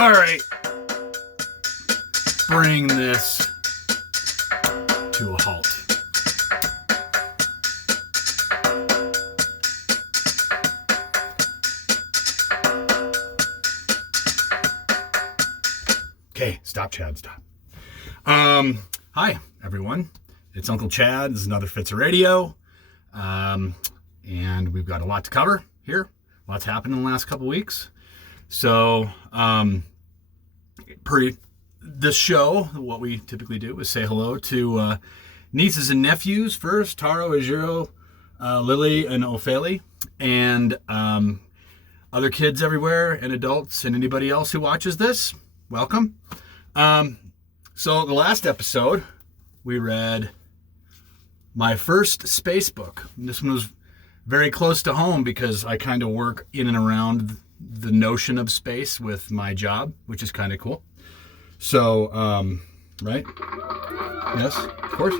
All right. Bring this to a halt. Okay, stop, Chad, stop. Hi, everyone. It's Uncle Chad. This is another Fitzer Radio. And we've got a lot to cover here. Lots happened in the last couple weeks. So, this show, what we typically do is say hello to nieces and nephews first, Taro, Ejiro, Lily, and Ophélie, and other kids everywhere, and adults, and anybody else who watches this. Welcome. So the last episode, we read my first space book. And this one was very close to home because I kind of work in and around the notion of space with my job, which is kind of cool. So, right? Yes, of course.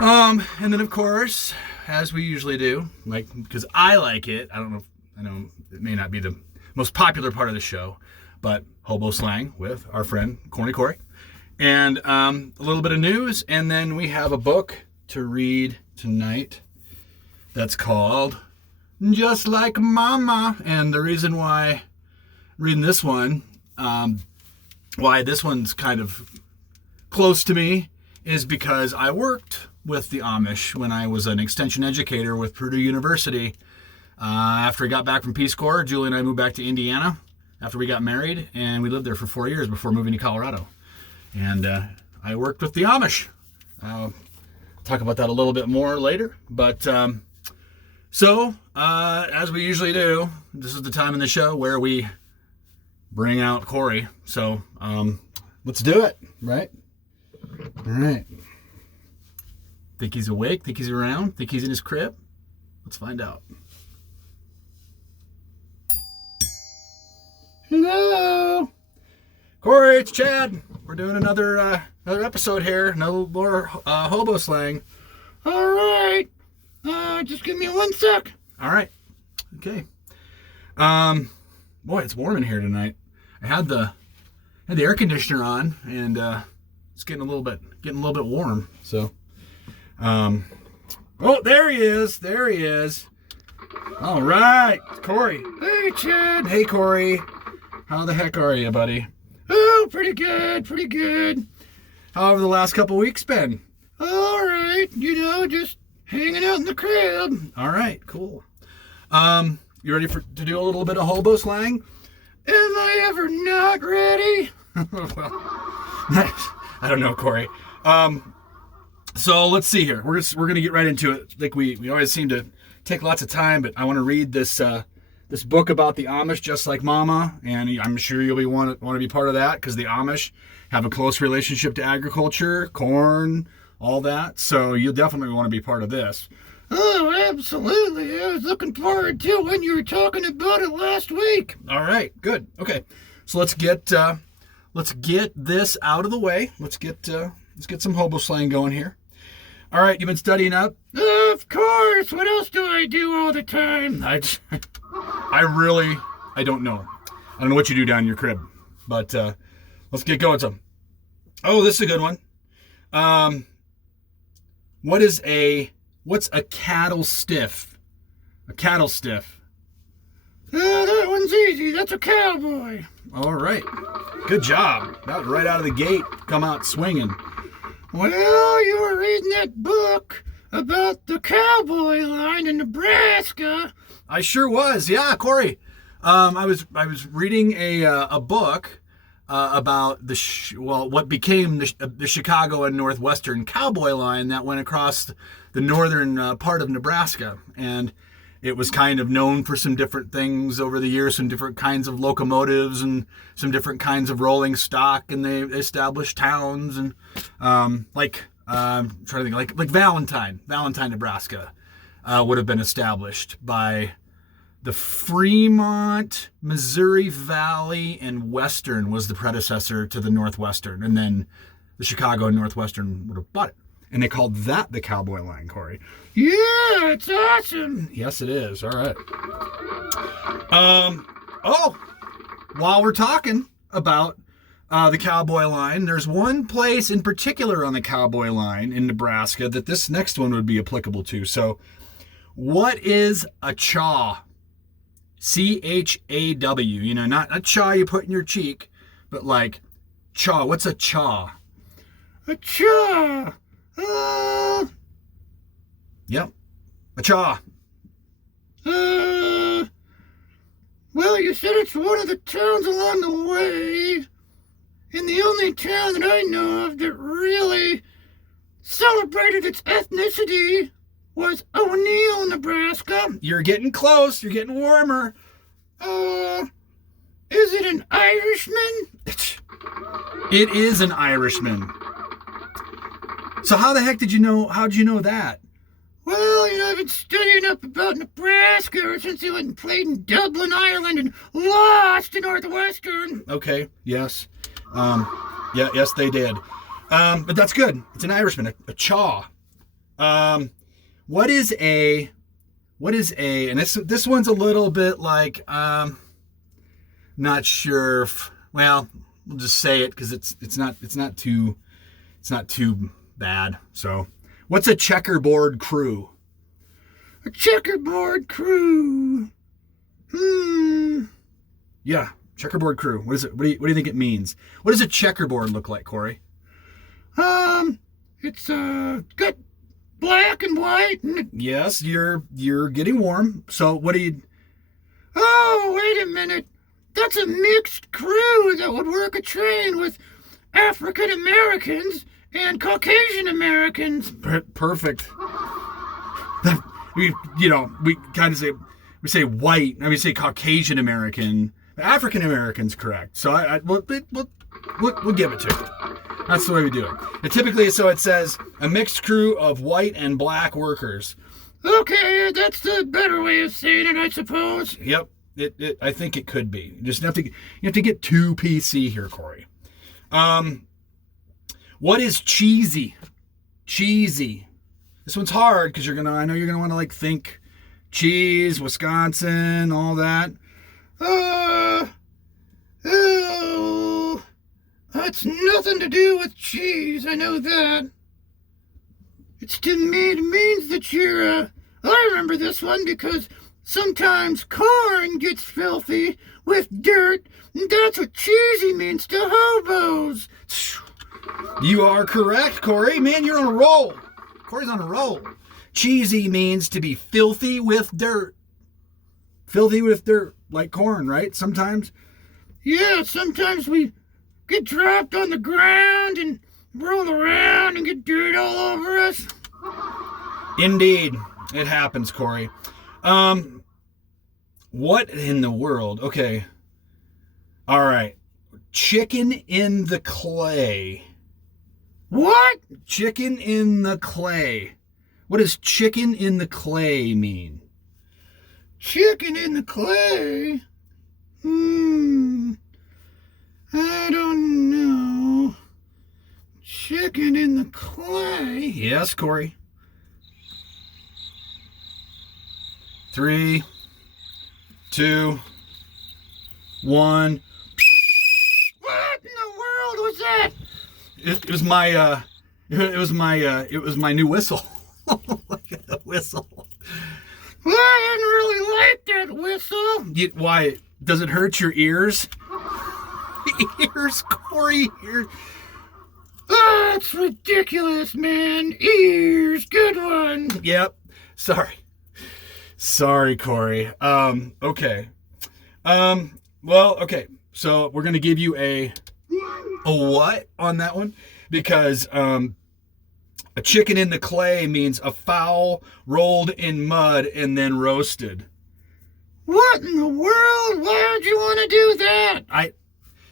And then of course, as we usually do, like, because I like it, I know it may not be the most popular part of the show, but hobo slang with our friend Corey. And a little bit of news, and then we have a book to read tonight that's called Just Like Mama. And the reason why reading this one, why this one's kind of close to me, is because I worked with the Amish when I was an extension educator with Purdue University. After I got back from Peace Corps, Julie and I moved back to Indiana after we got married, and we lived there for 4 years before moving to Colorado. And I worked with the Amish. I'll talk about that a little bit more later. But so, as we usually do, this is the time in the show where we bring out Corey. So, let's do it, right? All right. Think he's awake? Think he's around? Think he's in his crib? Let's find out. Hello, Corey. It's Chad. We're doing another episode here. No more hobo slang. All right. Just give me 1 sec. All right. Okay. Boy, it's warm in here tonight. I had the air conditioner on, and it's getting a little bit warm. So, oh, there he is. There he is. All right, Corey. Hey, Chad. Hey, Corey. How the heck are you, buddy? Oh, pretty good. How have the last couple weeks been? All right, just hanging out in the crib. All right, cool. You ready to do a little bit of hobo slang? Am I ever not ready? Well, I don't know, Corey. So let's see here. We're gonna get right into it. Like we always seem to take lots of time, but I want to read this book about the Amish, Just Like Mama, and I'm sure you'll want to be part of that because the Amish have a close relationship to agriculture, corn, all that. So you'll definitely want to be part of this. Oh, absolutely. I was looking forward to when you were talking about it last week. All right, good. Okay, so let's get this out of the way. Let's get some hobo slang going here. All right, you've been studying up? Of course. What else do I do all the time? I don't know. I don't know what you do down in your crib, but let's get going. This is a good one. What's a cattle stiff? A cattle stiff. That one's easy. That's a cowboy. All right. Good job. That was right out of the gate. Come out swinging. Well, you were reading that book about the cowboy line in Nebraska. I sure was. Yeah, Corey. I was reading a book about what became the Chicago and Northwestern cowboy line that went across the northern part of Nebraska, and it was kind of known for some different things over the years, some different kinds of locomotives and some different kinds of rolling stock, and they established towns and like Valentine, Nebraska would have been established by the Fremont, Missouri Valley, and Western was the predecessor to the Northwestern, and then the Chicago and Northwestern would have bought it. And they called that the cowboy line, Corey. Yeah, it's awesome. Yes, it is. All right. While we're talking, about the cowboy line. There's one place in particular on the cowboy line in Nebraska that this next one would be applicable to. So, what is a chaw? C-H-A-W. You know, not a chaw you put in your cheek, but like chaw. What's a chaw? A chaw. Yep. A chaw. Well, you said it's one of the towns along the way, and the only town that I know of that really celebrated its ethnicity was O'Neill, Nebraska. You're getting close. You're getting warmer. Is it an Irishman? It is an Irishman. So how the heck did you know? How'd you know that? Well, you know, I've been studying up about Nebraska ever since he went and played in Dublin, Ireland, and lost to Northwestern. Okay, yes. Yes, they did. But that's good. It's an Irishman, a chaw. What is a, and this one's a little bit like, not sure if, well, we'll just say it because it's not too bad. So, what's a checkerboard crew? A checkerboard crew. Yeah, checkerboard crew. What is it? What do you think it means? What does a checkerboard look like, Corey? It's got black and white. Yes, you're getting warm. So what do you? Oh, wait a minute. That's a mixed crew that would work a train with African Americans and Caucasian Americans. Perfect. We kind of say white. I mean, say Caucasian American. African American's correct. So we'll give it to you. That's the way we do it. And typically, so it says a mixed crew of white and black workers. Okay, that's the better way of saying it, I suppose. Yep. I think it could be. You have to get too PC here, Corey. What is cheesy? Cheesy. This one's hard because I know you're gonna want to like think cheese, Wisconsin, all that. That's nothing to do with cheese, I know that. It means that you're, I remember this one because sometimes corn gets filthy with dirt, and that's what cheesy means to hobos. You are correct, Corey. Man, you're on a roll. Corey's on a roll. Cheesy means to be filthy with dirt. Filthy with dirt, like corn, right? Sometimes. Yeah, sometimes we get dropped on the ground and roll around and get dirt all over us. Indeed. It happens, Corey. What in the world? Okay. All right. Chicken in the clay. What? Chicken in the clay. What does chicken in the clay mean? Chicken in the clay? I don't know. Chicken in the clay? Yes, Corey. 3, 2, 1. What in the world was that? It was my new whistle. The whistle. Well, I didn't really like that whistle. Why? Does it hurt your ears? Ears, Corey. Ears. Oh, that's ridiculous, man. Ears. Good one. Yep. Sorry, Corey. Okay. Well, okay. So we're gonna give you a what on that one because a chicken in the clay means a fowl rolled in mud and then roasted. What in the world? Why would you want to do that?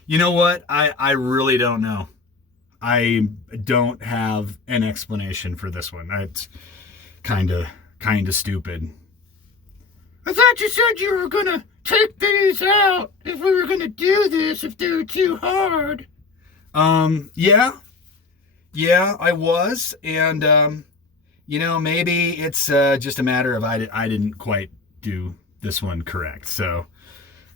You know what? I really don't know. I don't have an explanation for this one. It's kind of stupid. I thought you said you were going to take these out if we were going to do this, if they were too hard. Yeah, I was. And, maybe it's just a matter of I didn't quite do this one correct. So,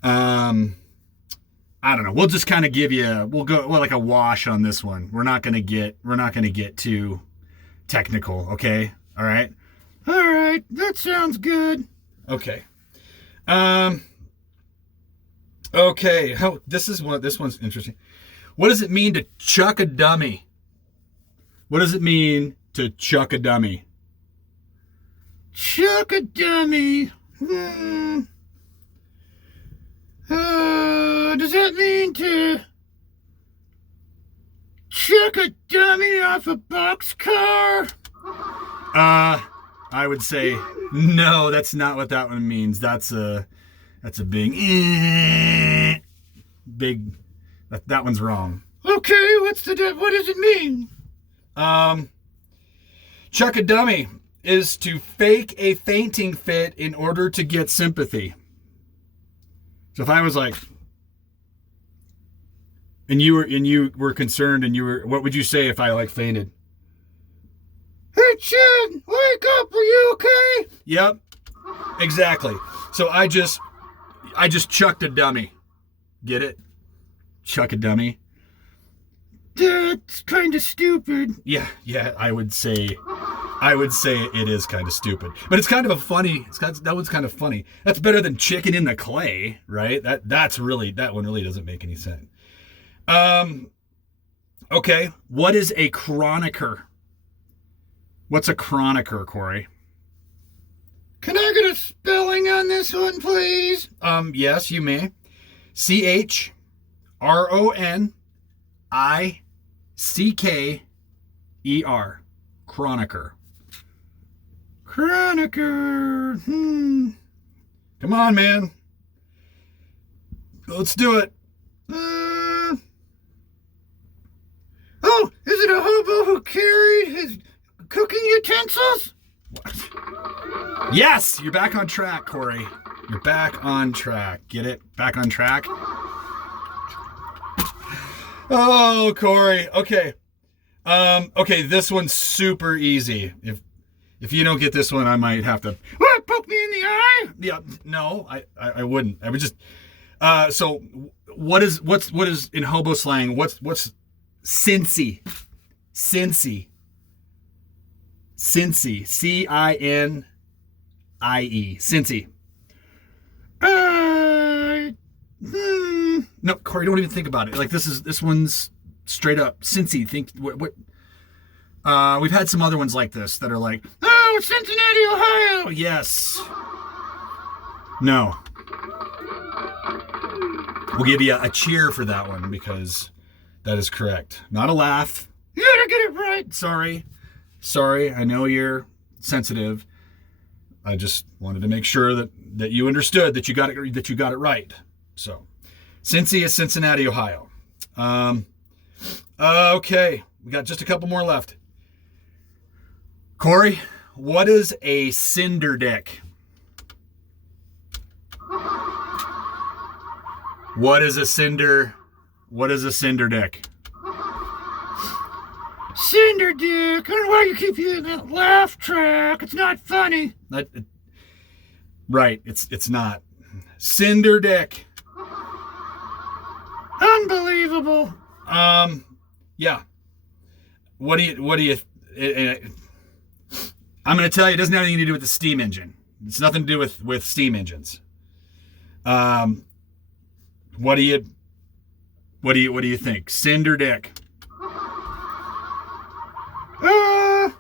I I don't know. We'll just kind of give you. We'll go like a wash on this one. We're not gonna get too technical. Okay. All right. All right. That sounds good. Okay. Okay. Oh, this one's interesting. What does it mean to chuck a dummy? What does it mean to chuck a dummy? Chuck a dummy. Does that mean to chuck a dummy off a boxcar? I would say no. That's not what that one means. That's a big. That one's wrong. Okay, what does it mean? Chuck a dummy is to fake a fainting fit in order to get sympathy. So if I was like, and you were concerned, what would you say if I like fainted? Hey, Chad, wake up! Are you okay? Yep, exactly. So I just chucked a dummy. Get it? Chuck a dummy. That's kind of stupid. Yeah. I would say it is kind of stupid, but it's kind of that one's kind of funny. That's better than chicken in the clay, right? That one really doesn't make any sense. Okay. What is a chronicker? What's a chronicker, Corey? Can I get a spelling on this one, please? Yes, you may. CHRONICKER. Chronicker. Chronicker. Come on, man. Let's do it. Oh, is it a hobo who carried his cooking utensils? What? Yes, you're back on track, Corey. You're back on track. Get it? Back on track? Oh, Corey. Okay. Okay, this one's super easy. If you don't get this one, I might have to. What? Poke me in the eye? Yeah. No, I wouldn't. I would just. So what is in hobo slang? What's Cincy? Cincy. Cincy. CINIE. Cincy. No, Corey, don't even think about it. Like this one's straight up Cincy. Think what? We've had some other ones like this that are like, oh, Cincinnati, Ohio. Yes. No. We'll give you a cheer for that one because that is correct. Not a laugh. You gotta get it right. Sorry. I know you're sensitive. I just wanted to make sure that you understood that you got it right. So, Cincy is Cincinnati, Ohio. Okay, we got just a couple more left. Corey, what is a cinder dick? What is a cinder dick? Cinder dick. I don't know why you keep using that laugh track. It's not funny. Right, it's not. Cinder dick. Unbelievable. Yeah. What do you I'm going to tell you, it doesn't have anything to do with the steam engine. It's nothing to do with steam engines. What do you think? Cinder dick. Well,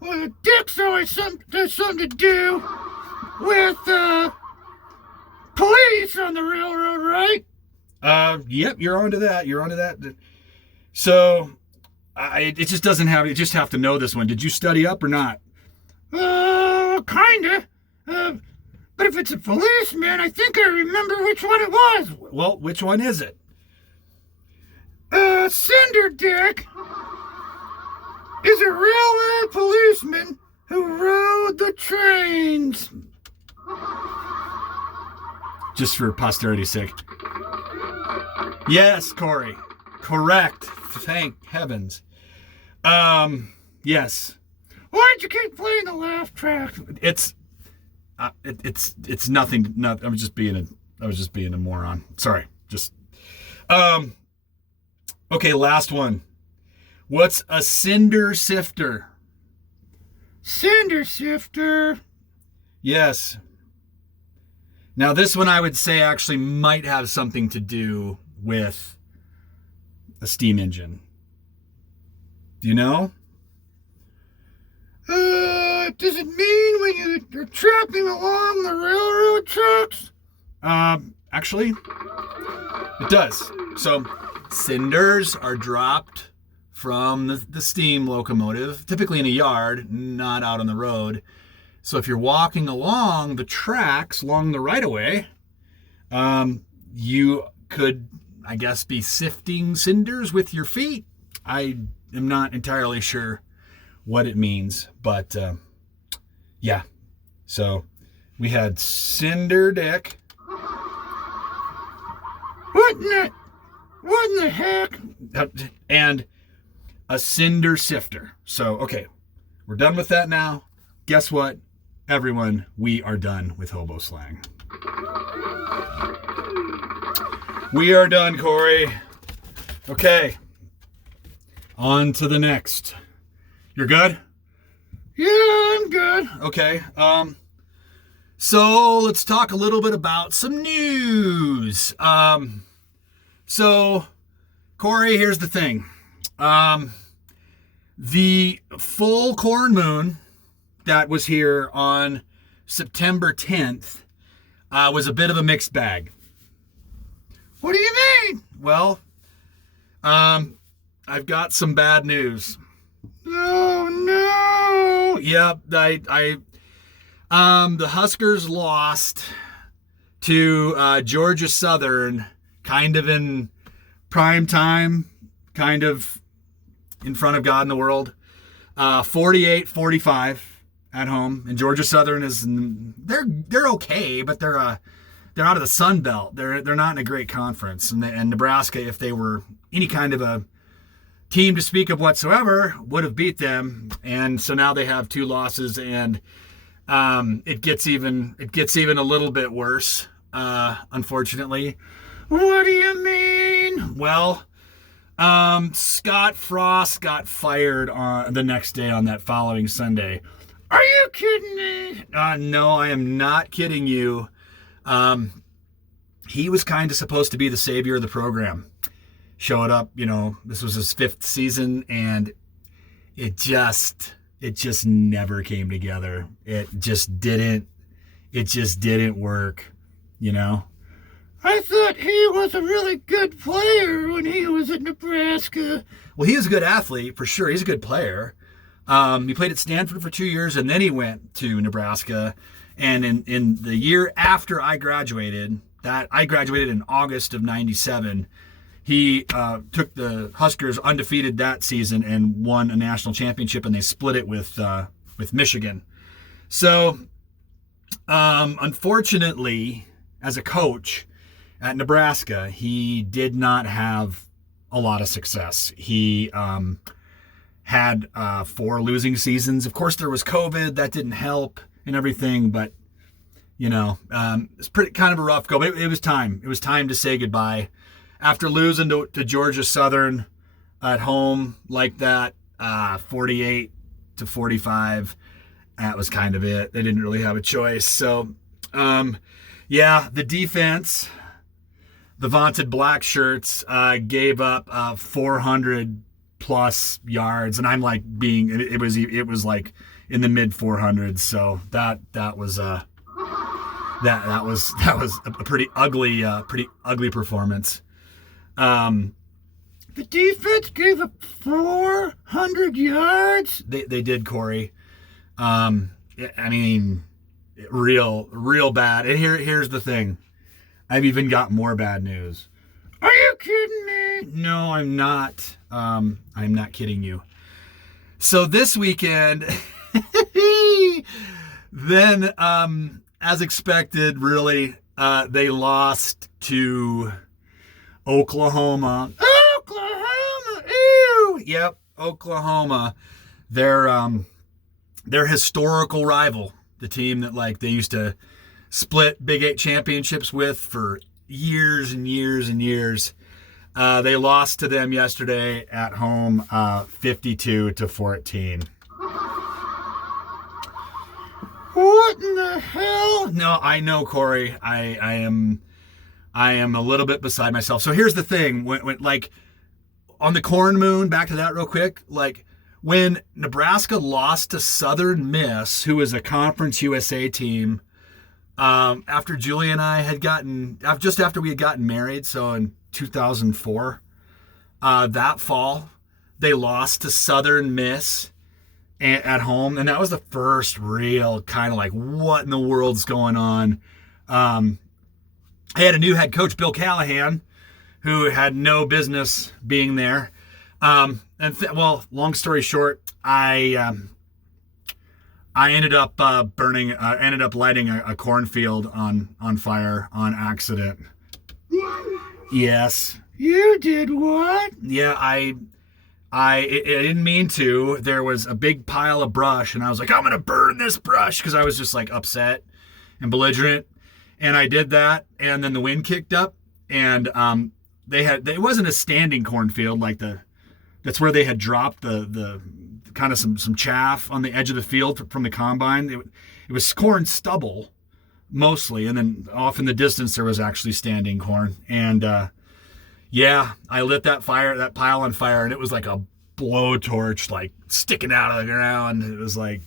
the dick's always there's something to do with police on the railroad, right? Yep, you're onto that. So, it just doesn't have. You just have to know this one. Did you study up or not? Kinda. But if it's a policeman, I think I remember which one it was. Well, which one is it? Cinder Dick is a railway policeman who rode the trains. Just for posterity's sake. Yes, Corey. Correct. Thank heavens. Yes. Why'd you keep playing the laugh track? It's nothing. I was just being a moron. Sorry. Okay, last one. What's a cinder sifter? Cinder sifter. Yes. Now, this one I would say actually might have something to do with a steam engine. Do you know? Does it mean when you're trapping along the railroad tracks? Actually, it does. So, cinders are dropped from the steam locomotive, typically in a yard, not out on the road. So if you're walking along the tracks, along the right-of-way, you could, I guess, be sifting cinders with your feet. I am not entirely sure what it means, but yeah. So we had Cinder Dick. What in the heck? And a cinder sifter. So, okay, we're done with that now. Guess what? Everyone, we are done with hobo slang. We are done, Corey. Okay, on to the next. You're good? Yeah, I'm good. Okay. So let's talk a little bit about some news. So, Corey, here's the thing. The full corn moon that was here on September 10th was a bit of a mixed bag. What do you mean? Well, I've got some bad news. Oh no! Yep, the Huskers lost to Georgia Southern, kind of in prime time, kind of in front of God and the world. 48-45 at home, and Georgia Southern is they're okay, but they're out of the Sun Belt. They're not in a great conference, and Nebraska, if they were any kind of a team to speak of whatsoever, would have beat them. And so now they have 2 losses, and it gets even a little bit worse, unfortunately. What do you mean? Well, Scott Frost got fired on the next day, on that following Sunday. Are you kidding me? No, I am not kidding you. He was kind of supposed to be the savior of the program. Showed up, this was his 5th season, and it just never came together. It just didn't work, I thought he was a really good player when he was at Nebraska. Well, he was a good athlete, for sure. He's a good player. He played at Stanford for 2 years, and then he went to Nebraska. And in the year after I graduated in August of 97, he took the Huskers undefeated that season and won a national championship, and they split it with Michigan. So, unfortunately, as a coach at Nebraska, he did not have a lot of success. He had 4 losing seasons. Of course, there was COVID that didn't help and everything, but it's pretty kind of a rough go. But it was time. It was time to say goodbye. After losing to Georgia Southern at home like that, 48-45, that was kind of it. They didn't really have a choice. So, the defense, the vaunted black shirts, gave up 400 plus yards, and I'm like it was like in the mid 400s. So that was a pretty ugly performance. The defense gave up 400 yards? They did, Corey. I mean, real bad. And here's the thing. I've even got more bad news. Are you kidding me? No, I'm not. I'm not kidding you. So this weekend, then, as expected, really, they lost to Oklahoma. Oklahoma! Ew! Yep, Oklahoma. Their historical rival, the team that they used to split Big 8 championships with for years and years and years. They lost to them yesterday at home, 52-14. What in the hell? No, I know, Corey. I am a little bit beside myself. So here's the thing: when like on the Corn Moon, back to that real quick. Like when Nebraska lost to Southern Miss, who is a Conference USA team, after Julie and I had just after we had gotten married, so in 2004, that fall, they lost to Southern Miss at home, and that was the first real kind of like, what in the world's going on? I had a new head coach, Bill Callahan, who had no business being there. Long story short, I ended up lighting a cornfield on fire on accident. Yes. You did what? Yeah, I didn't mean to. There was a big pile of brush, and I was like, I'm gonna burn this brush, because I was just like upset and belligerent, and I did that, and then the wind kicked up, and it wasn't a standing cornfield like that's where they had dropped the kind of some chaff on the edge of the field from the combine. It was corn stubble mostly, and then off in the distance there was actually standing corn, and yeah, I lit that pile on fire, and it was like a blowtorch, like sticking out of the ground. It was like,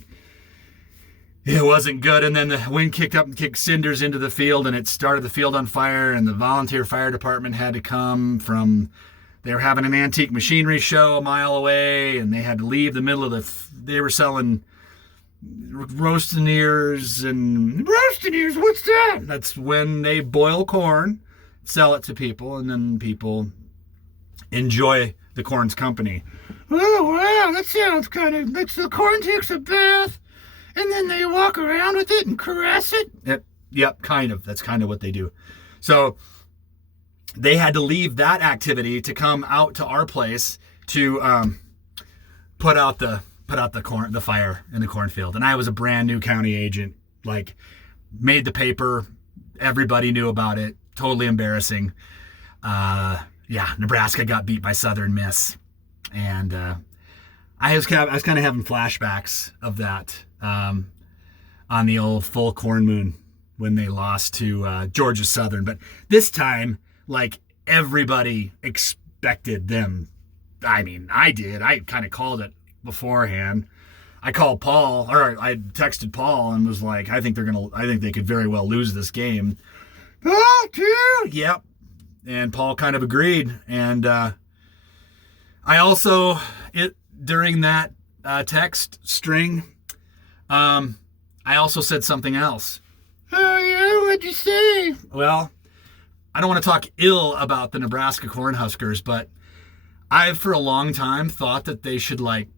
it wasn't good. And then the wind kicked up and kicked cinders into the field, and it started the field on fire, and the volunteer fire department had to come they were having an antique machinery show a mile away, and they had to leave the middle of they were selling roasting ears. What's that? That's when they boil corn, sell it to people, and then people enjoy the corn's company. Oh, wow, that sounds kind of... the corn takes a bath, and then they walk around with it and caress it? Yep, kind of. That's kind of what they do. So they had to leave that activity to come out to our place to put out the fire in the cornfield. And I was a brand new county agent, like made the paper. Everybody knew about it. Totally embarrassing. Nebraska got beat by Southern Miss, and I was kind of having flashbacks of that on the old full corn moon when they lost to Georgia Southern. But this time, like, everybody expected them. I mean, I did. I kind of called it beforehand. I called Paul, or I texted Paul and was like, I think they could very well lose this game. Oh, dude. Yep. And Paul kind of agreed. And I also, during that text string, I also said something else. Oh, yeah? What'd you say? Well, I don't want to talk ill about the Nebraska Cornhuskers, but I've for a long time thought that they should, like,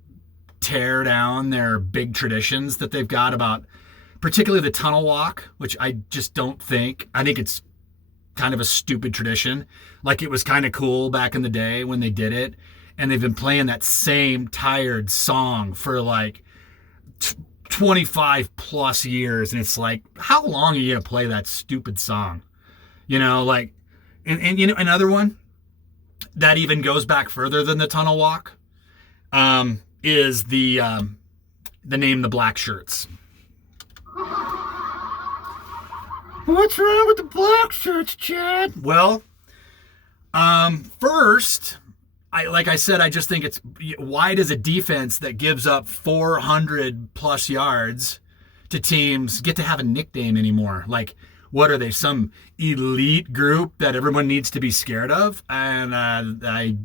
tear down their big traditions that they've got about, particularly the tunnel walk, which I just don't think. I think it's kind of a stupid tradition. Like, it was kind of cool back in the day when they did it, and they've been playing that same tired song for like 25 plus years, and it's like, how long are you gonna play that stupid song? You know, like, and you know, another one that even goes back further than the tunnel walk is the name the Black Shirts. What's wrong with the Black Shirts, Chad? Well, first, like I said, I just think it's, why does a defense that gives up 400 plus yards to teams get to have a nickname anymore? Like, what are they, some elite group that everyone needs to be scared of? And I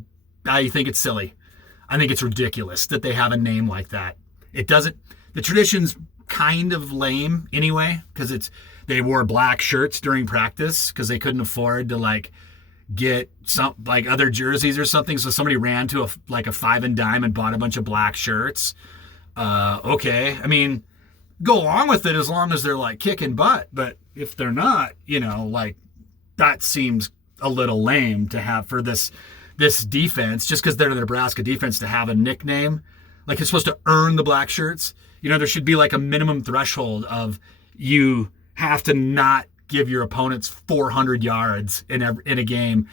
think it's silly. I think it's ridiculous that they have a name like that. It doesn't, the tradition's kind of lame anyway, because they wore black shirts during practice because they couldn't afford to, like, get some, like, other jerseys or something. So somebody ran to a 5 and dime and bought a bunch of black shirts. Okay. I mean, go along with it as long as they're, like, kicking butt. But if they're not, you know, like, that seems a little lame to have for this defense, just because they're the Nebraska defense, to have a nickname. Like, it's supposed to earn the black shirts. You know, there should be like a minimum threshold of, you have to not give your opponents 400 yards in a game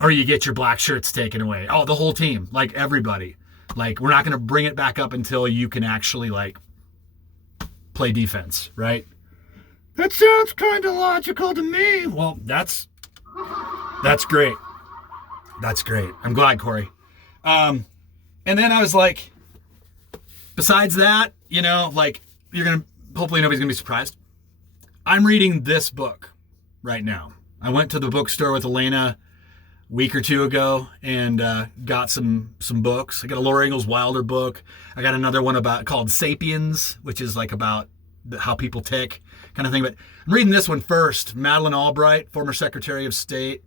or you get your black shirts taken away. Oh, the whole team, like everybody. Like, we're not going to bring it back up until you can actually, like, play defense, right? That sounds kind of logical to me. Well, that's great. That's great. I'm glad, Corey. And then I was like, besides that, you know, like, hopefully nobody's going to be surprised. I'm reading this book right now. I went to the bookstore with Elena a week or two ago and got some books. I got a Laura Ingalls Wilder book. I got another one called Sapiens, which is like about how people tick kind of thing. But I'm reading this one first. Madeleine Albright, former Secretary of State,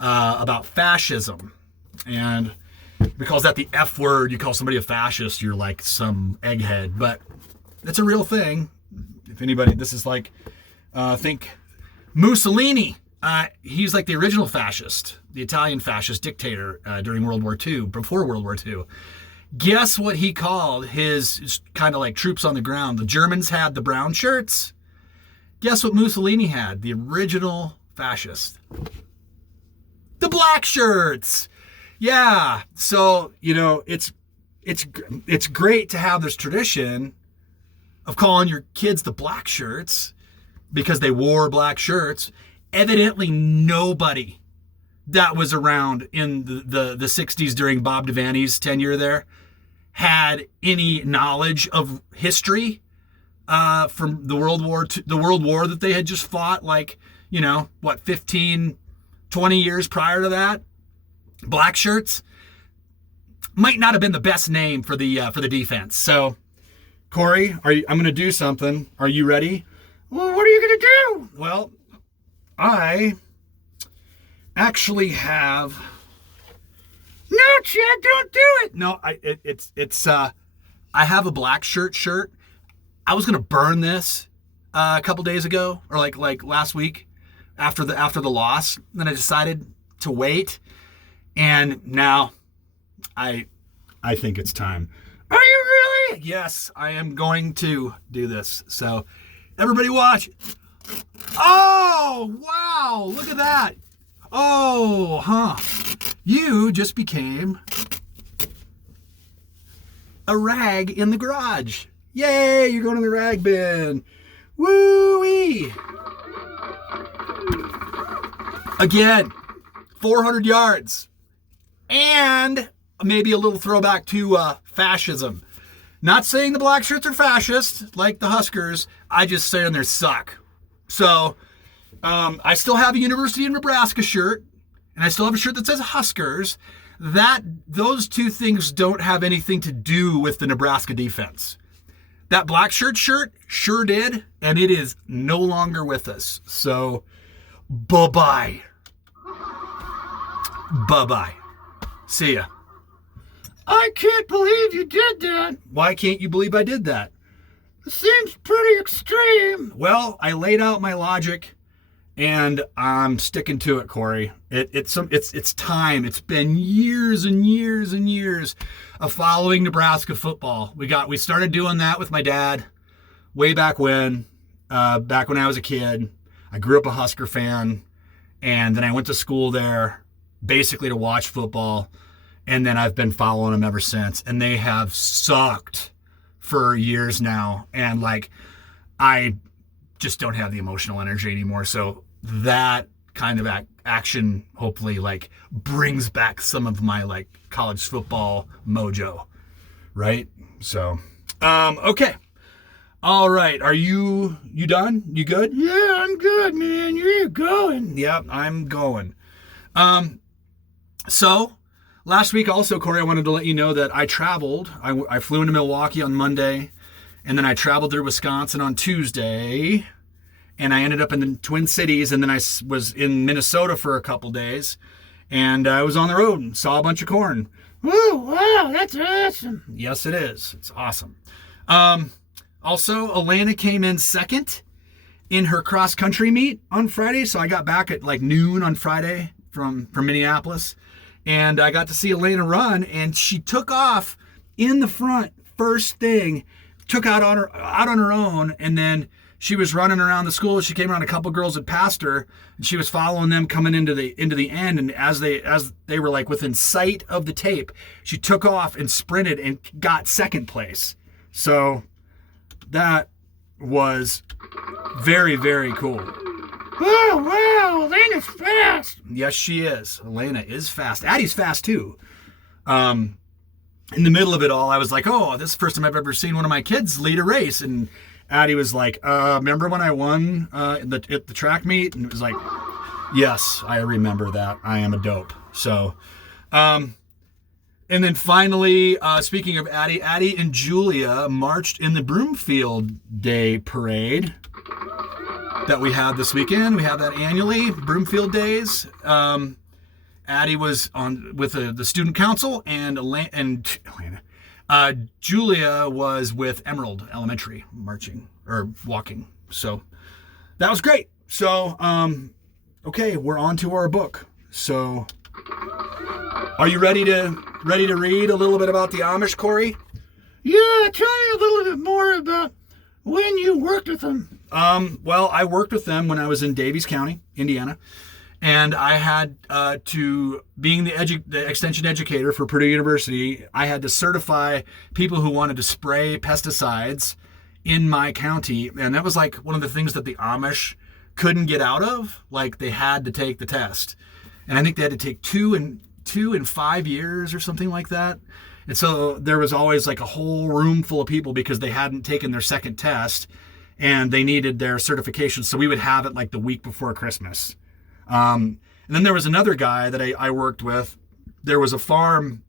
about fascism. And because that the F word, you call somebody a fascist, you're like some egghead. But it's a real thing. If anybody, this is like, think Mussolini. He's like the original fascist, the Italian fascist dictator during World War II, before World War II. Guess what he called his kind of like troops on the ground? The Germans had the brown shirts. Guess what Mussolini had? The original fascist. The black shirts. Yeah. So, you know, it's great to have this tradition of calling your kids the black shirts because they wore black shirts. Evidently nobody that was around in the 60s during Bob Devaney's tenure there had any knowledge of history from the World War that they had just fought, like, you know, what, 15, 20 years prior to that. Black shirts might not have been the best name for the defense. So, Corey, I'm going to do something. Are you ready? Well, what are you going to do? Well, I actually have. No, Chad, don't do it. No, I have a black shirt. I was gonna burn this a couple days ago, or like last week, after the loss. Then I decided to wait, and now I think it's time. Are you really? Yes, I am going to do this. So, everybody watch. Oh, wow, look at that. Oh, huh. You just became a rag in the garage. Yay, you're going to the rag bin. Woo-wee. Again, 400 yards. And maybe a little throwback to fascism. Not saying the black shirts are fascist, like the Huskers. I just saying they suck. So, I still have a University of Nebraska shirt, and I still have a shirt that says Huskers. Those two things don't have anything to do with the Nebraska defense. That black shirt sure did, and it is no longer with us. So, bye-bye. Bye-bye. See ya. I can't believe you did that. Why can't you believe I did that? It seems pretty extreme. Well, I laid out my logic, and I'm sticking to it, Corey. It's time. It's been years and years and years of following Nebraska football. We started doing that with my dad way back when I was a kid. I grew up a Husker fan, and then I went to school there basically to watch football, and then I've been following them ever since, and they have sucked for years now, and like I just don't have the emotional energy anymore. So that kind of action hopefully like brings back some of my like college football mojo, right? So okay, all right, are you done? You good? Yeah, I'm good, man. You're going. Yep, I'm going. So last week also, Corey, I wanted to let you know that I traveled. I flew into Milwaukee on Monday, and then I traveled through Wisconsin on Tuesday, and I ended up in the Twin Cities, and then I was in Minnesota for a couple days, and I was on the road and saw a bunch of corn. Oh, wow, that's awesome. Yes, it is. It's awesome. Also, Alana came in second in her cross-country meet on Friday, so I got back at like noon on Friday from Minneapolis. And I got to see Elena run, and she took off in the front first thing, took out on her own, and then she was running around the school. She came around a couple girls that passed her, and she was following them coming into the end. And as they were like within sight of the tape, she took off and sprinted and got second place. So that was very, very cool. Oh, wow, Elena's fast. Yes, she is. Elena is fast. Addie's fast too. In the middle of it all, I was like, oh, this is the first time I've ever seen one of my kids lead a race. And Addie was like, remember when I won at the track meet? And it was like, yes, I remember that. I am a dope. So, and then finally, speaking of Addie and Julia marched in the Broomfield Day Parade that we had this weekend. We have that annually, Broomfield Days. Addie was on with the student council, and Julia was with Emerald Elementary marching or walking. So that was great. So, okay, we're on to our book. So are you ready to read a little bit about the Amish, Corey? Yeah, tell me a little bit more about when you worked with them. Well, I worked with them when I was in Davies County, Indiana. And I had to, being the extension educator for Purdue University, I had to certify people who wanted to spray pesticides in my county. And that was like one of the things that the Amish couldn't get out of. Like, they had to take the test. And I think they had to take two in 5 years or something like that. And so there was always like a whole room full of people because they hadn't taken their second test and they needed their certification. So we would have it like the week before Christmas. And then there was another guy that I worked with. There was a farm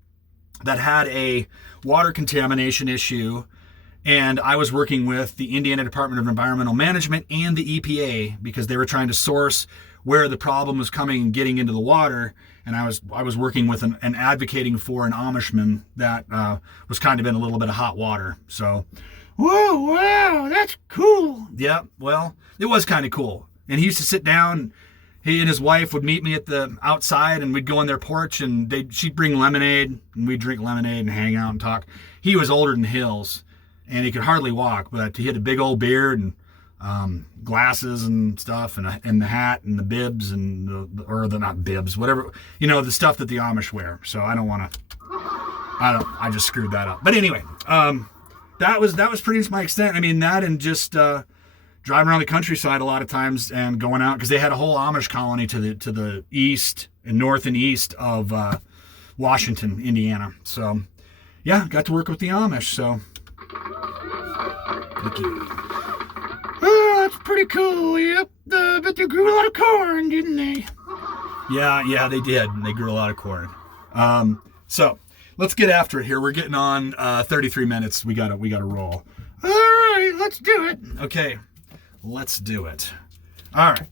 that had a water contamination issue, and I was working with the Indiana Department of Environmental Management and the EPA because they were trying to source where the problem was coming and getting into the water. And I was working with and advocating for an Amishman that was kind of in a little bit of hot water. So, whoa, wow, that's cool. Yeah, well, it was kind of cool. And he used to sit down. He and his wife would meet me at the outside, and we'd go on their porch, and she'd bring lemonade, and we'd drink lemonade and hang out and talk. He was older than hills, and he could hardly walk, but he had a big old beard and glasses and stuff, and the hat and the bibs or not bibs, whatever, the stuff that the Amish wear. So I just screwed that up. But anyway, that was pretty much my extent. I mean, that and just driving around the countryside a lot of times and going out because they had a whole Amish colony to the east and north and east of Washington, Indiana. So yeah, got to work with the Amish. So thank you. Oh, that's pretty cool. Yep, but they grew a lot of corn, didn't they? Yeah, they did. They grew a lot of corn. So let's get after it here. We're getting on 33 minutes. We gotta roll. All right, let's do it. Okay. Let's do it. All right.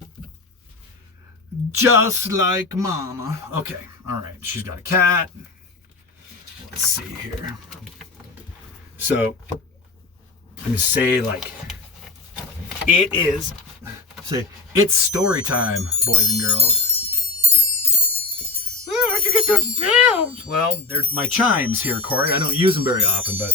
Just like Mama. Okay. All right. She's got a cat. Let's see here. So, let me say it's story time, boys and girls. Oh, where'd you get those bells? Well, they're my chimes here, Corey. I don't use them very often, but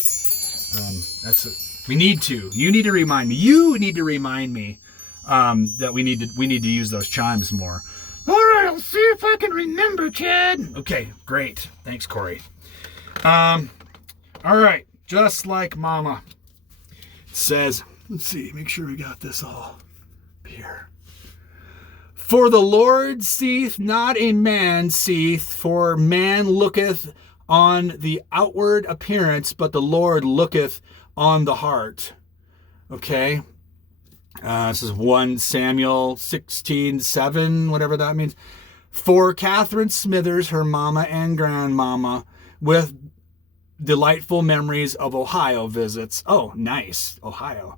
that's it. We need to. You need to remind me. You need to remind me that we need to use those chimes more. All right, I'll see if I can remember, Chad. Okay, great. Thanks, Corey. All right, just like Mama. It says, let's see, make sure we got this all up here. For the Lord seeth not a man seeth, for man looketh on the outward appearance, but the Lord looketh on the heart. Okay. This is 1 Samuel 16:7, whatever that means. For Catherine Smithers, her mama and grandmama, with delightful memories of Ohio visits. Oh, nice. Ohio.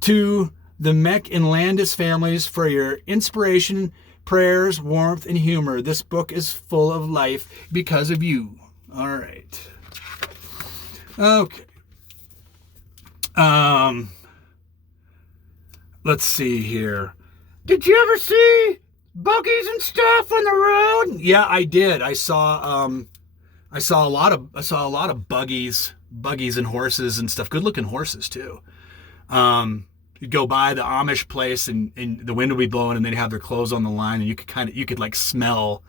To the Meck and Landis families for your inspiration, prayers, warmth, and humor. This book is full of life because of you. All right. Okay. Let's see here. Did you ever see buggies and stuff on the road? Yeah, I did. I saw a lot of buggies and horses and stuff. Good looking horses too. you'd go by the Amish place and the wind would be blowing and they'd have their clothes on the line and you could like smell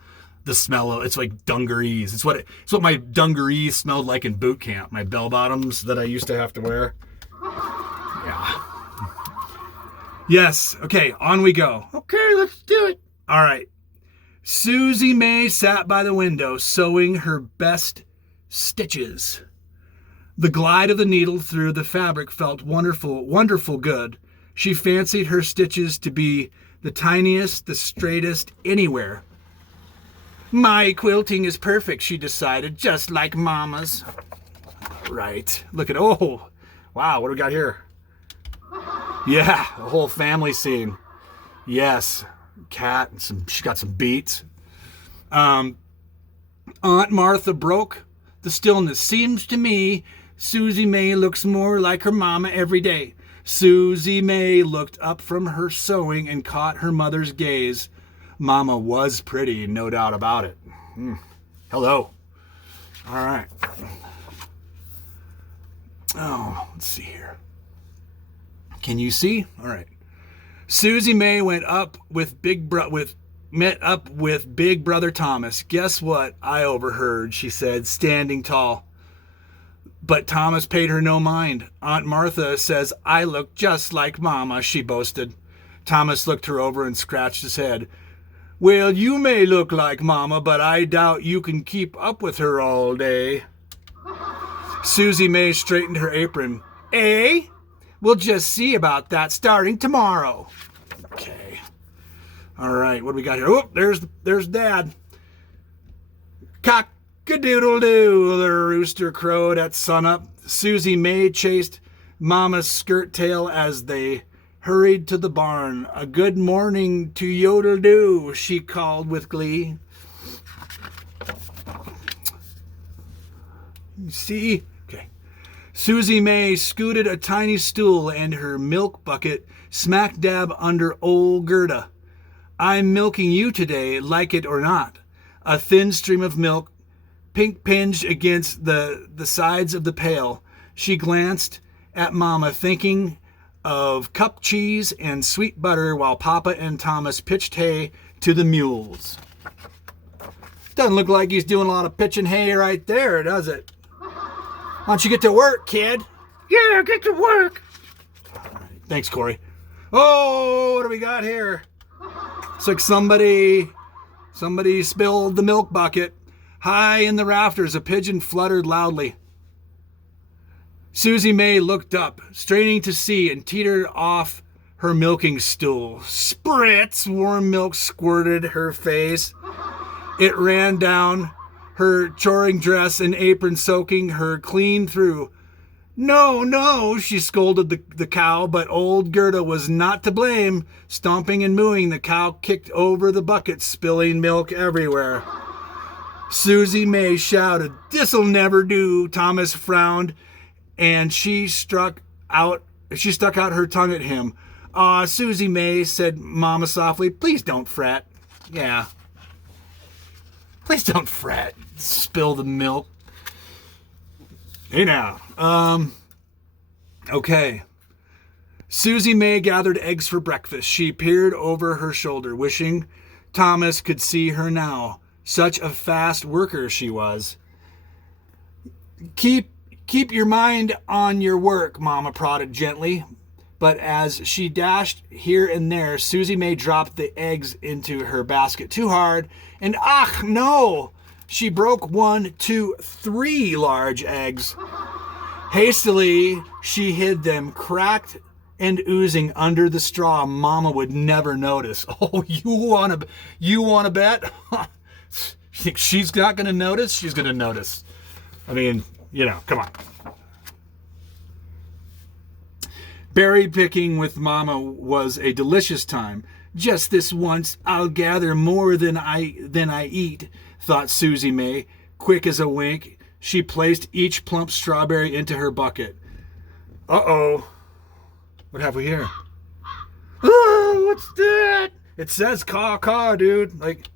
the smell of, it's like dungarees. It's what my dungarees smelled like in boot camp. My bell bottoms that I used to have to wear. Yeah. Yes. Okay, on we go. Okay, let's do it. All right. Susie May sat by the window sewing her best stitches. The glide of the needle through the fabric felt wonderful, wonderful good. She fancied her stitches to be the tiniest, the straightest anywhere. My quilting is perfect, she decided, just like Mama's. Right. Look at, oh, wow, what do we got here? Yeah, a whole family scene. Yes, cat, and she got some beets. Aunt Martha broke the stillness. Seems to me Susie May looks more like her mama every day. Susie May looked up from her sewing and caught her mother's gaze. Mama was pretty, no doubt about it. Hello. All right. Oh, let's see here. Can you see? All right. Susie May met up with Big Brother Thomas. Guess what I overheard, she said, standing tall. But Thomas paid her no mind. Aunt Martha says, I look just like Mama, she boasted. Thomas looked her over and scratched his head. Well, you may look like Mama, but I doubt you can keep up with her all day. Susie May straightened her apron. Eh? We'll just see about that starting tomorrow. Okay. All right, what do we got here? Oh, there's Dad. Cock-a-doodle-doo, the rooster crowed at sunup. Susie May chased Mama's skirt tail as they hurried to the barn. A good morning to yodel-doo, she called with glee. You see? Okay. Susie May scooted a tiny stool and her milk bucket smack dab under old Gerda. I'm milking you today, like it or not. A thin stream of milk, pink pinged against the sides of the pail. She glanced at Mama, thinking of cup cheese and sweet butter while Papa and Thomas pitched hay to the mules. Doesn't look like he's doing a lot of pitching hay right there, does it? Why don't you get to work, kid? Yeah, get to work. All right. Thanks, Corey. Oh, what do we got here? It's like somebody spilled the milk bucket. High in the rafters, a pigeon fluttered loudly. Susie May looked up, straining to see, and teetered off her milking stool. Spritz! Warm milk squirted her face. It ran down her choring dress and apron, soaking her clean through. No, she scolded the cow, but old Gerda was not to blame. Stomping and mooing, the cow kicked over the bucket, spilling milk everywhere. Susie May shouted, This'll never do. Thomas frowned, and she stuck out her tongue at him. Aw, Susie May, said Mama softly, please don't fret. Yeah. Please don't fret. Spill the milk. Hey now. Okay. Susie May gathered eggs for breakfast. She peered over her shoulder, wishing Thomas could see her now. Such a fast worker she was. Keep your mind on your work, Mama prodded gently. But as she dashed here and there, Susie May dropped the eggs into her basket too hard, and ach no! She broke 1, 2, 3 large eggs. Hastily, she hid them, cracked and oozing under the straw. Mama would never notice. Oh, you wanna bet? You think she's not gonna notice? She's gonna notice. I mean, come on. Berry picking with Mama was a delicious time. Just this once, I'll gather more than I eat, thought Susie May. Quick as a wink, she placed each plump strawberry into her bucket. Uh-oh. What have we here? Oh, what's that? It says caw, dude. Like,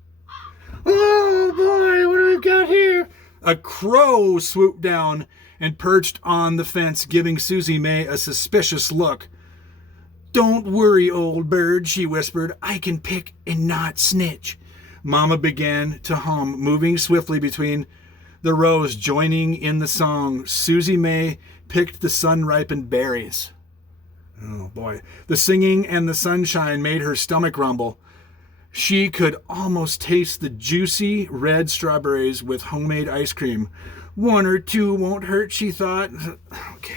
oh boy, what do we got here? a crow swooped down and perched on the fence, giving Susie May a suspicious look. Don't worry, old bird, she whispered. I can pick and not snitch. Mama began to hum, moving swiftly between the rows, joining in the song. Susie May picked the sun-ripened berries. Oh, boy. The singing and the sunshine made her stomach rumble. She could almost taste the juicy red strawberries with homemade ice cream. 1 or 2 won't hurt, she thought. Okay.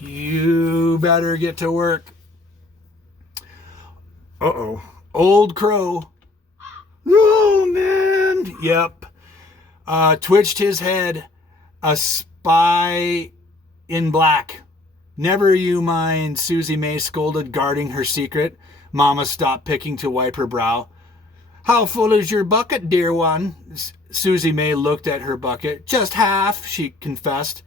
You better get to work. Uh-oh. Old Crow. Oh, man. Yep. Twitched his head. A spy in black. Never you mind, Susie May scolded, guarding her secret. Mama stopped picking to wipe her brow. How full is your bucket, dear one? Susie May looked at her bucket. Just half, she confessed.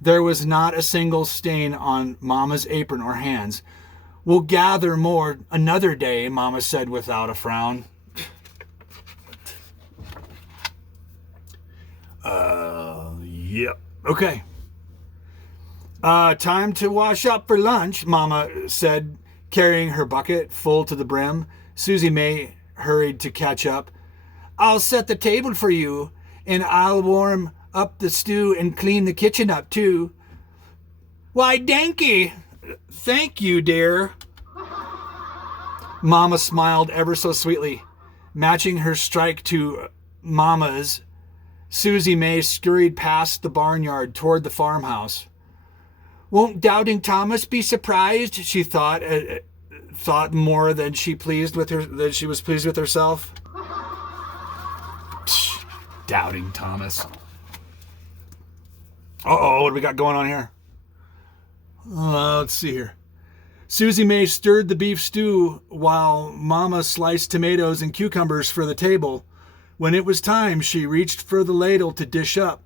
There was not a single stain on Mama's apron or hands. We'll gather more another day, Mama said without a frown. Yep. Okay. Time to wash up for lunch, Mama said, carrying her bucket full to the brim. Susie May hurried to catch up. I'll set the table for you, and I'll warm up the stew and clean the kitchen up, too. Why, Danky! Thank you, dear. Mama smiled ever so sweetly. Matching her strike to Mama's, Susie May scurried past the barnyard toward the farmhouse. Won't Doubting Thomas be surprised? She thought more than she was pleased with herself. Doubting Thomas. Uh-oh, what do we got going on here? Let's see here. Susie May stirred the beef stew while Mama sliced tomatoes and cucumbers for the table. When it was time, she reached for the ladle to dish up.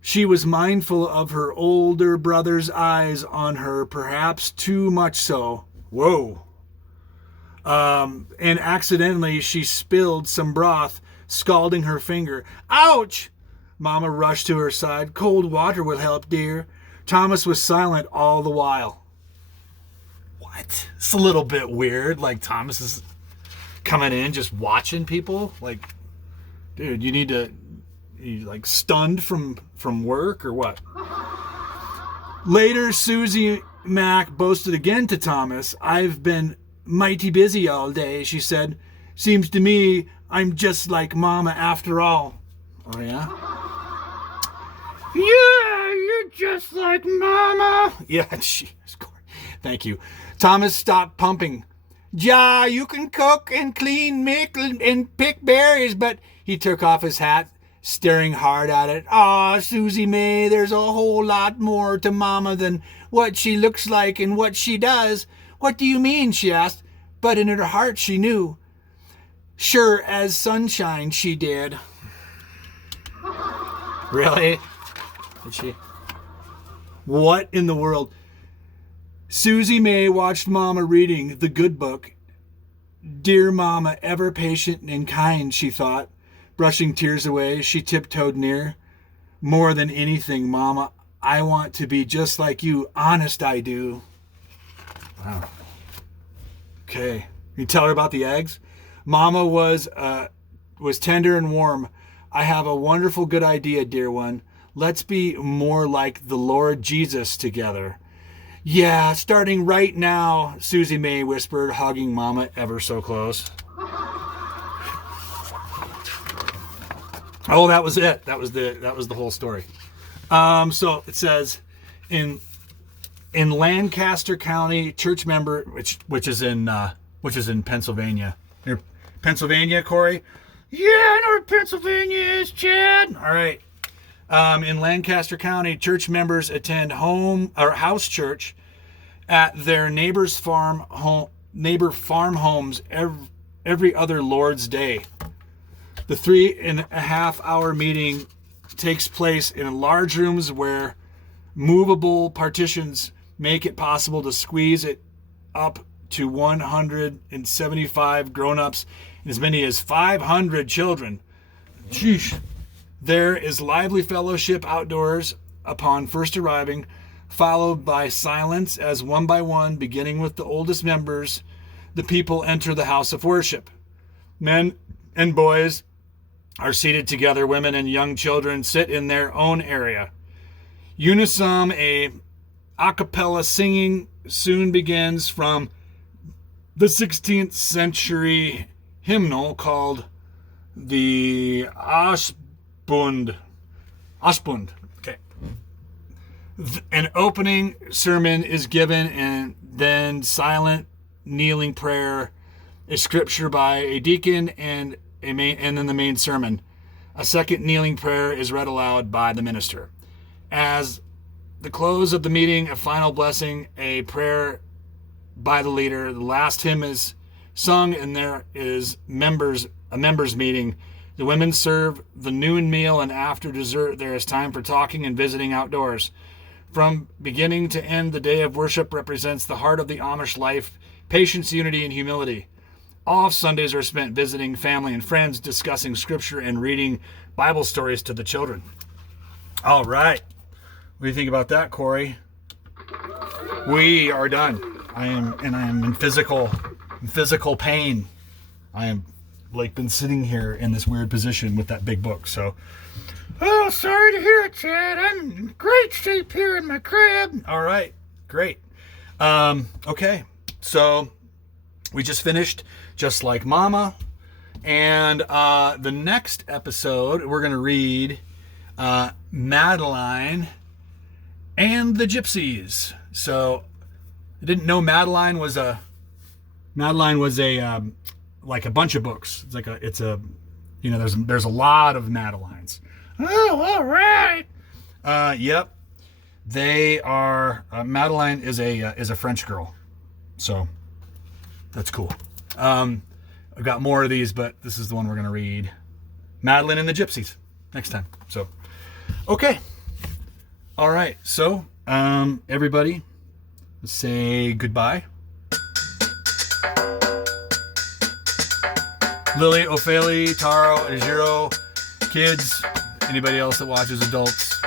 She was mindful of her older brother's eyes on her, perhaps too much so. Whoa. And accidentally, she spilled some broth, scalding her finger. Ouch! Mama rushed to her side. Cold water will help, dear. Thomas was silent all the while. What? It's a little bit weird. Like, Thomas is coming in, just watching people. Like, dude, you like stunned from work or what? Later, Susie Mack boasted again to Thomas. I've been mighty busy all day, she said. Seems to me I'm just like Mama after all. Oh, yeah? Yeah, you're just like Mama. Yeah, thank you. Thomas stopped pumping. Ja, you can cook and clean, make and pick berries, but he took off his hat, staring hard at it. Ah, Susie May, there's a whole lot more to Mama than what she looks like and what she does. What do you mean, she asked, but in her heart she knew. Sure as sunshine, she did. Really? Did she? What in the world? Susie May watched Mama reading the good book. Dear Mama, ever patient and kind, she thought. Brushing tears away, she tiptoed near. More than anything, Mama, I want to be just like you. Honest, I do. Wow. Okay. You tell her about the eggs? Mama was tender and warm. I have a wonderful good idea, dear one. Let's be more like the Lord Jesus together. Yeah, starting right now, Susie May whispered, hugging Mama ever so close. Oh, that was it. That was the whole story. So it says in Lancaster County, church member, which is in Pennsylvania. Near Pennsylvania, Corey? Yeah, I know where Pennsylvania is, Chad. All right. In Lancaster County, church members attend house church at their neighbor farm homes every other Lord's Day. The 3.5-hour meeting takes place in large rooms where movable partitions make it possible to squeeze it up to 175 grown-ups and as many as 500 children. Sheesh. There is lively fellowship outdoors upon first arriving. followed by silence as one by one, beginning with the oldest members, the people enter the house of worship. Men and boys are seated together. Women and young children sit in their own area. Unison, a cappella singing soon begins from the 16th century hymnal called the Ashbund. Okay. An opening sermon is given, and then silent kneeling prayer, a scripture by a deacon, and then the main sermon. A second kneeling prayer is read aloud by the minister. As the close of the meeting, a final blessing, a prayer by the leader. The last hymn is sung, and there is a members meeting. The women serve the noon meal, and after dessert, there is time for talking and visiting outdoors. From beginning to end, the day of worship represents the heart of the Amish life: patience, unity, and humility. Off Sundays are spent visiting family and friends, discussing scripture, and reading Bible stories to the children. All right. What do you think about that, Corey? We are done. I am in physical pain. I am been sitting here in this weird position with that big book. So, Oh, sorry to hear it, Chad. I'm in great shape here in my crib. all right, great. Okay, so we just finished Just Like Mama, and the next episode we're gonna read Madeline and the Gypsies. So I didn't know Madeline was a like a bunch of books. It's a there's a lot of Madelines. Oh, all right. Yep. They are Madeline is a French girl. So that's cool. I've got more of these, but this is the one we're going to read. Madeline and the Gypsies next time. So, okay. All right. So, everybody, say goodbye. Lily, Ophélie, Taro, Ejiro, kids, anybody else that watches adults,